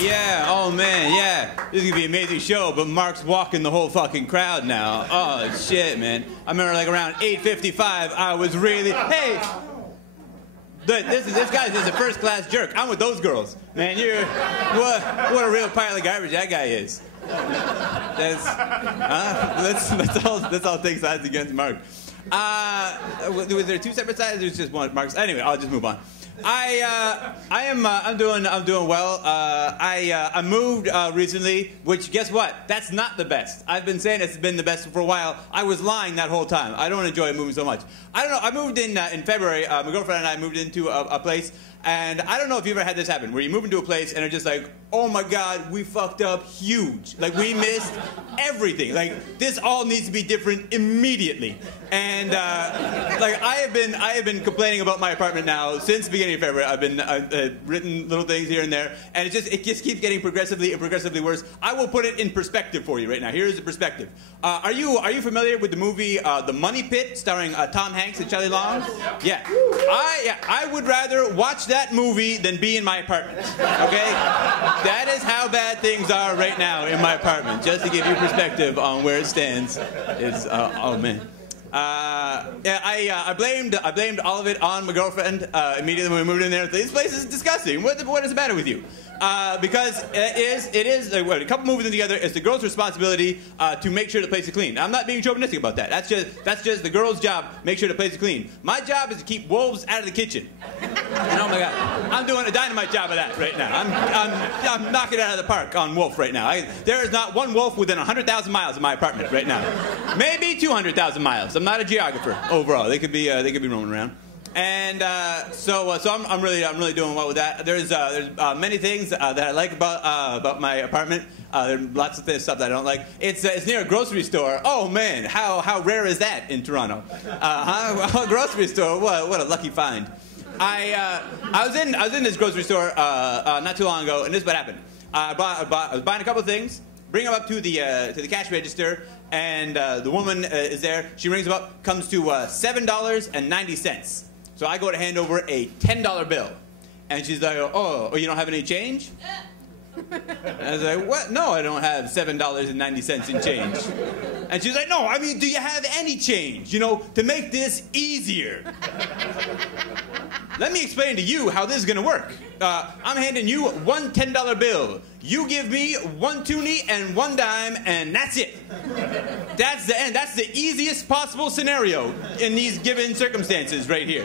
Yeah, oh man, yeah. This is gonna be an amazing show, but Mark's walking the whole fucking crowd now. Oh shit, man. I remember like around 8:55, I was really, hey, this guy's just a first class jerk. I'm with those girls. Man, what a real pile of garbage that guy is. That's all things sides against Mark. Was there two separate sides? There's just one Mark's. Anyway, I'll just move on. I'm doing well. I moved recently, which guess what? That's not the best. I've been saying it's been the best for a while. I was lying that whole time. I don't enjoy moving so much. I don't know. I moved in February. My girlfriend and I moved into a place. And I don't know if you've ever had this happen, where you move into a place and it's just like, oh my God, we fucked up huge. Like, we missed everything. Like, this all needs to be different immediately. And like, I have been complaining about my apartment now since the beginning of February. I've been written little things here and there, and it just keeps getting progressively and progressively worse. I will put it in perspective for you right now. Here's the perspective. Are you familiar with the movie The Money Pit, starring Tom Hanks and Shelley Long? Yeah. I would rather watch that movie than be in my apartment. Okay? That is how bad things are right now in my apartment. Just to give you perspective on where it stands. It's oh man. Yeah, I blamed all of it on my girlfriend immediately when we moved in there. This place is disgusting. What is the matter with you? Because it is a couple moving in together. It's the girl's responsibility to make sure the place is clean. I'm not being chauvinistic about that. That's just the girl's job. Make sure the place is clean. My job is to keep wolves out of the kitchen. And oh my God, I'm doing a dynamite job of that right now. I'm knocking it out of the park on wolf right now. There is not one wolf within 100,000 miles of my apartment right now. Maybe 200,000 miles. I'm not a geographer overall. They could be roaming around. And so I'm really doing well with that. There's many things that I like about my apartment. There's lots of stuff that I don't like. It's near a grocery store. Oh man, how rare is that in Toronto? A grocery store. What a lucky find. I was in this grocery store not too long ago, and this is what happened. I was buying a couple of things, bring them up to the cash register, and the woman is there. She rings them up, comes to $7.90. So I go to hand over a $10 bill, and she's like, "Oh, you don't have any change?" And I was like, "What? No, I don't have $7.90 in change." And she's like, "No, I mean, do you have any change? You know, to make this easier." Let me explain to you how this is going to work. I'm handing you one $10 bill. You give me one toonie and one dime, and that's it. That's the end. That's the easiest possible scenario in these given circumstances right here.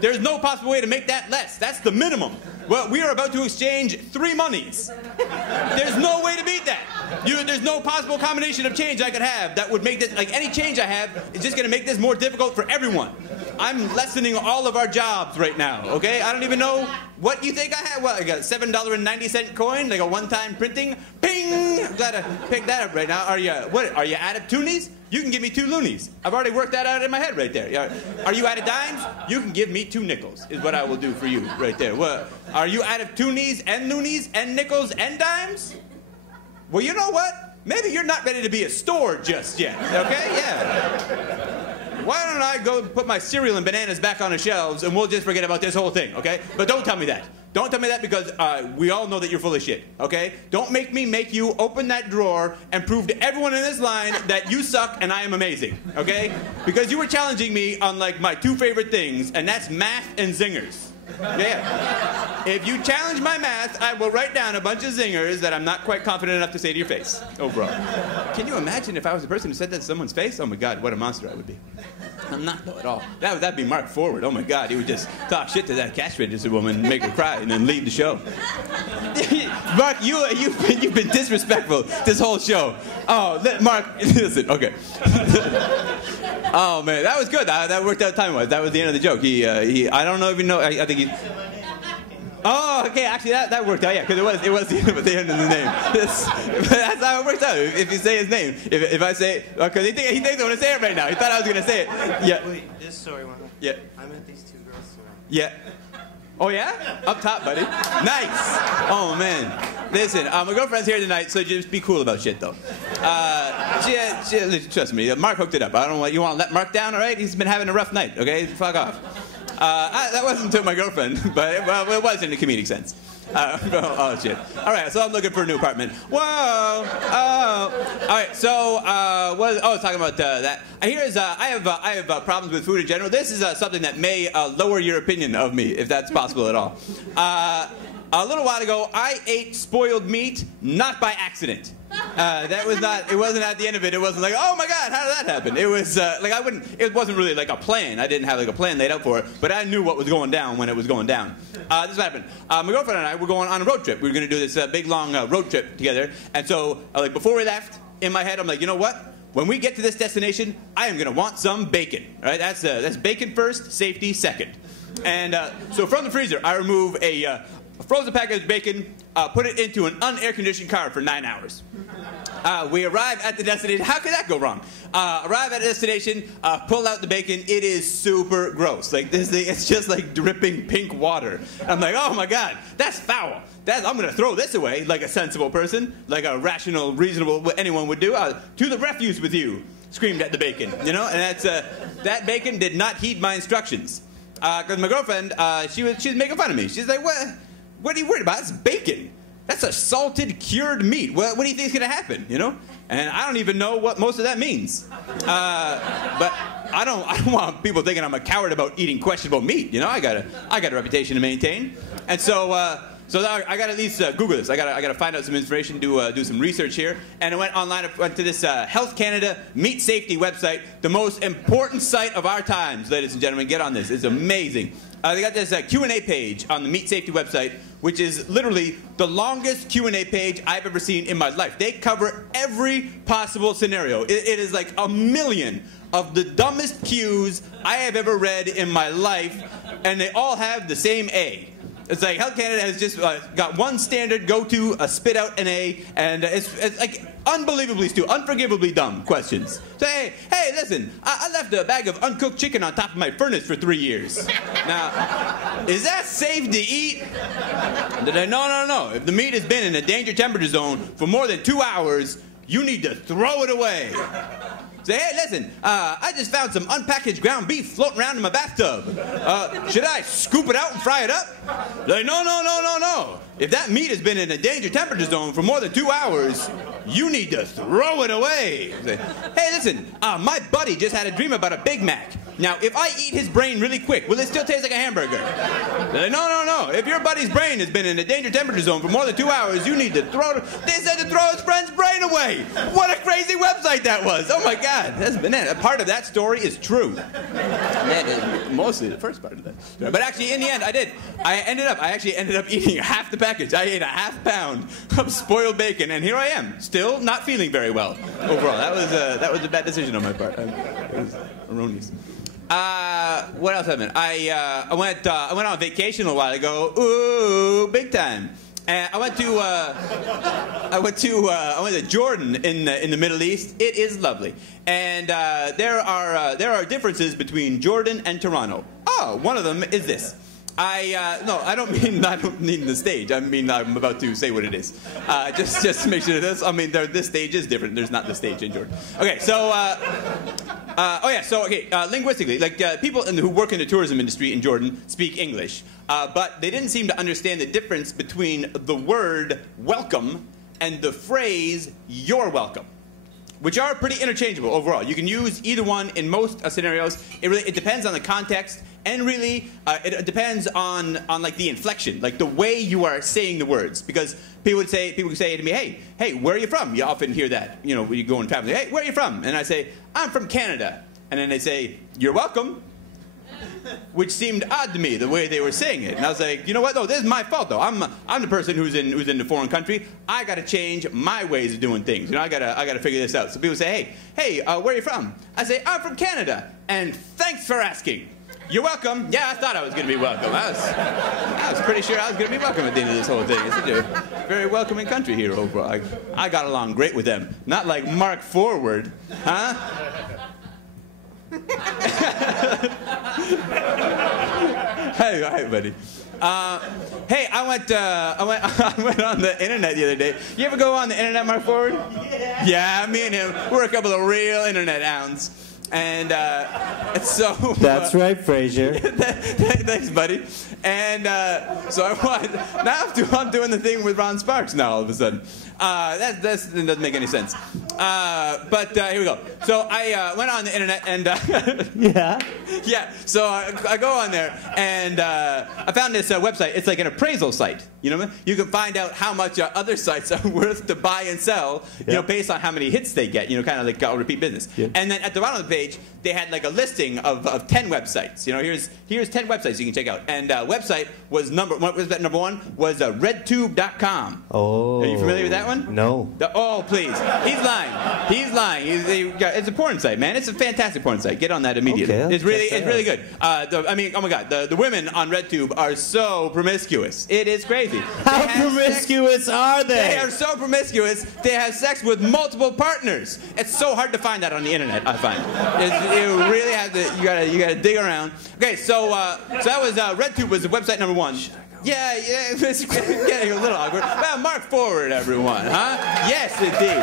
There's no possible way to make that less. That's the minimum. Well, we are about to exchange 3 monies. There's no way to beat that. There's no possible combination of change I could have that would make this, like any change I have is just going to make this more difficult for everyone. I'm lessening all of our jobs right now, okay? I don't even know what you think I have. What, I got a $7.90 coin, like a one-time printing? Ping! Gotta pick that up right now. Are you out of toonies? You can give me 2 loonies. I've already worked that out in my head right there. Are you out of dimes? You can give me 2 nickels, is what I will do for you right there. What? Are you out of toonies and loonies and nickels and dimes? Well, you know what? Maybe you're not ready to be a store just yet, okay? Yeah. Why don't I go put my cereal and bananas back on the shelves and we'll just forget about this whole thing, okay? But don't tell me that. Don't tell me that because we all know that you're full of shit, okay? Don't make me make you open that drawer and prove to everyone in this line that you suck and I am amazing, okay? Because you were challenging me on like my 2 favorite things, and that's math and zingers. Yeah. If you challenge my math, I will write down a bunch of zingers that I'm not quite confident enough to say to your face, overall. Can you imagine if I was the person who said that to someone's face? Oh my God, what a monster I would be. I'm not, though, at all. That'd be Mark Forward. Oh my God, he would just talk shit to that cash register woman, make her cry, and then leave the show. Mark, you've been disrespectful this whole show. Oh, Mark, listen, okay. Oh man, that was good. That worked out time-wise. That was the end of the joke. I don't know if you know. I think he. Oh, okay. Actually, that worked out. Yeah, because it was the end of the name. That's how it works out. If you say his name, if I say, because he thinks I'm gonna say it right now. He thought I was gonna say it. Yeah. Wait, this story went. Yeah. I met these 2 girls today. Yeah. Oh yeah? Up top, buddy. Nice. Oh man. Listen, my girlfriend's here tonight, so just be cool about shit though. Trust me, Mark hooked it up. I don't want you want to let Mark down, all right? He's been having a rough night. Okay, fuck off. That wasn't to my girlfriend, but it was in a comedic sense. Oh shit! All right, so I'm looking for a new apartment. Whoa! Oh! All right, so what? I was talking about that. Here's I have problems with food in general. This is something that may lower your opinion of me, if that's possible at all. A little while ago, I ate spoiled meat, not by accident. That was not. It wasn't at the end of it. It wasn't like, oh my God, how did that happen? It was like I wouldn't. It wasn't really like a plan. I didn't have like a plan laid out for it, but I knew what was going down when it was going down. This is what happened. My girlfriend and I were going on a road trip. We were going to do this big long road trip together. And so, like before we left, in my head, I'm like, you know what? When we get to this destination, I am going to want some bacon. Right? That's bacon first, safety second. And so from the freezer, I remove a frozen package of bacon, put it into an unair-conditioned car for 9 hours. We arrive at the destination. How could that go wrong? Arrive at the destination, pull out the bacon. It is super gross. Like this thing, it's just like dripping pink water. I'm like, oh my God, that's foul. I'm going to throw this away like a sensible person, like a rational, reasonable, what anyone would do. To the refuse with you, screamed at the bacon. You know, and that bacon did not heed my instructions. Because my girlfriend, she was making fun of me. She's like, what are you worried about? It's bacon. That's a salted, cured meat. What do you think is going to happen, you know? And I don't even know what most of that means. But I don't want people thinking I'm a coward about eating questionable meat, you know? I got a reputation to maintain. And so now I got to at least Google this. I got to find out some information, do some research here. And I went online, I went to this Health Canada meat safety website, the most important site of our times, ladies and gentlemen. Get on this. It's amazing. They got this Q&A page on the meat safety website, which is literally the longest Q&A page I've ever seen in my life. They cover every possible scenario. It is like a million of the dumbest Qs I have ever read in my life, and they all have the same A. It's like Health Canada has just got one standard go-to, spit out an A, and it's like unbelievably stupid, unforgivably dumb questions. Say, hey, listen, I left a bag of uncooked chicken on top of my furnace for 3 years. Now, is that safe to eat? No. If the meat has been in a danger temperature zone for more than 2 hours, you need to throw it away. Say, hey, listen, I just found some unpackaged ground beef floating around in my bathtub. Should I scoop it out and fry it up? Like, no. If that meat has been in a danger temperature zone for more than 2 hours, you need to throw it away. Say, hey, listen, my buddy just had a dream about a Big Mac. Now, if I eat his brain really quick, will it still taste like a hamburger? Like, no. If your buddy's brain has been in a danger temperature zone for more than 2 hours, you need to they said to throw his friend's brain away. What a crazy website that was. Oh my God. That's bananas. A part of that story is true. Mostly the first part of that. But actually, in the end, I actually ended up eating half the package. I ate a half pound of spoiled bacon, and here I am, still not feeling very well overall. That was a bad decision on my part. It was erroneous. What else happened? I went on vacation a while ago. Ooh, big time. And I went to Jordan in the Middle East. It is lovely, and there are differences between Jordan and Toronto. Oh, one of them is this. I don't mean the stage. I mean I'm about to say what it is. Just to make sure this. I mean this stage is different. There's not the stage in Jordan. Okay, so linguistically, like people who work in the tourism industry in Jordan speak English, but they didn't seem to understand the difference between the word welcome and the phrase you're welcome, which are pretty interchangeable overall. You can use either one in most scenarios. It depends on the context, and really it depends on like the inflection, like the way you are saying the words. Because people would say to me, hey, where are you from? You often hear that, you know, when you go and travel. Hey, where are you from? And I say, I'm from Canada. And then they say, you're welcome. Which seemed odd to me, the way they were saying it. And I was like, you know what? No, this is my fault, though. I'm the person who's in the foreign country. I got to change my ways of doing things. You know, I gotta figure this out. So people say, hey, where are you from? I say, I'm from Canada. And thanks for asking. You're welcome. Yeah, I thought I was going to be welcome. I was pretty sure I was going to be welcome at the end of this whole thing. It's such a very welcoming country here overall. I got along great with them. Not like Mark Forward, huh? Hey, buddy. Hey, I went on the internet the other day. You ever go on the internet, Mark Forward? Yeah, me and him. We're a couple of real internet hounds. And so... That's right, Fraser. Thanks, buddy. And so I'm doing the thing with Ron Sparks now all of a sudden. That doesn't make any sense. But here we go. So I went on the internet and... Yeah? Yeah, so I go on there and I found this website. It's like an appraisal site. You know what I mean? You can find out how much other sites are worth to buy and sell, you know, based on how many hits they get, you know, kind of like repeat business. Yep. And then at the bottom of the page, they had like a listing of 10 websites. You know, here's 10 websites you can check out. And website was number one was redtube.com. Oh. Are you familiar with that one? No. Oh, please. He's lying. He's lying. It's a porn site, man. It's a fantastic porn site. Get on that immediately. Okay, it's really good. I mean, oh my God, the women on RedTube are so promiscuous. It is crazy. How promiscuous are they? They are so promiscuous. They have sex with multiple partners. It's so hard to find that on the internet. I find you really have to. You gotta dig around. Okay, so that was RedTube was website number one. Yeah, it's getting a little awkward. Well, mark forward, everyone, huh? Yes, indeed.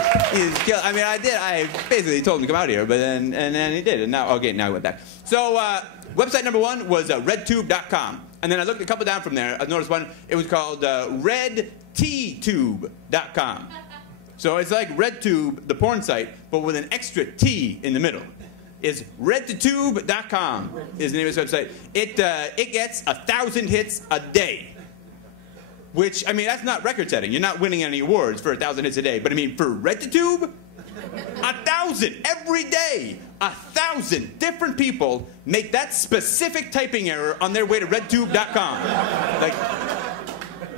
I mean, I basically told him to come out here, but then he did, and now he went back. So, website number one was redtube.com, and then I looked a couple down from there. I noticed one. It was called redttube.com. So it's like RedTube, the porn site, but with an extra T in the middle. Is redtube.com is the name of this website. It gets 1,000 hits a day. Which, I mean, that's not record setting. You're not winning any awards for 1,000 hits a day. But I mean, for RedTube, 1,000 every day. 1,000 different people make that specific typing error on their way to redtube.com. Like,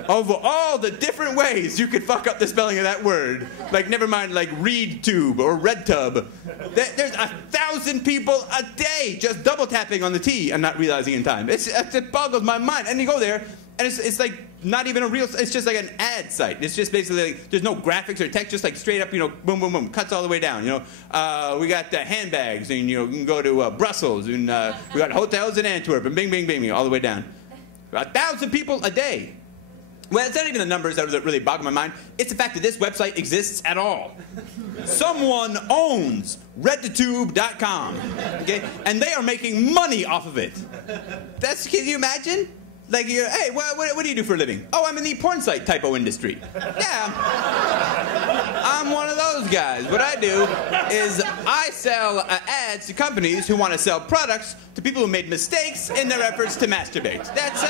of all the different ways you could fuck up the spelling of that word, like never mind like ReadTube or RedTub, there's 1,000 people a day just double tapping on the T and not realizing in time. It boggles my mind. And you go there, and it's like not even a real. It's just like an ad site. It's just basically like, there's no graphics or text, just like straight up, you know, boom, boom, boom, cuts all the way down. You know, we got handbags, and you know, you can go to Brussels, and we got hotels in Antwerp, and bing, bing, bing, all the way down. 1,000 people a day. Well, it's not even the numbers that really boggle my mind. It's the fact that this website exists at all. Someone owns redtube.com, okay? And they are making money off of it. Can you imagine? Like, hey, what do you do for a living? Oh, I'm in the porn site typo industry. Yeah, I'm one of those guys. What I do is I sell ads to companies who want to sell products to people who made mistakes in their efforts to masturbate. That's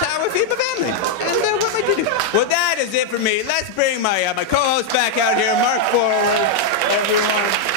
how I feed my family. And what am I to do? Well, that is it for me. Let's bring my co-host back out here. Mark forward, everyone.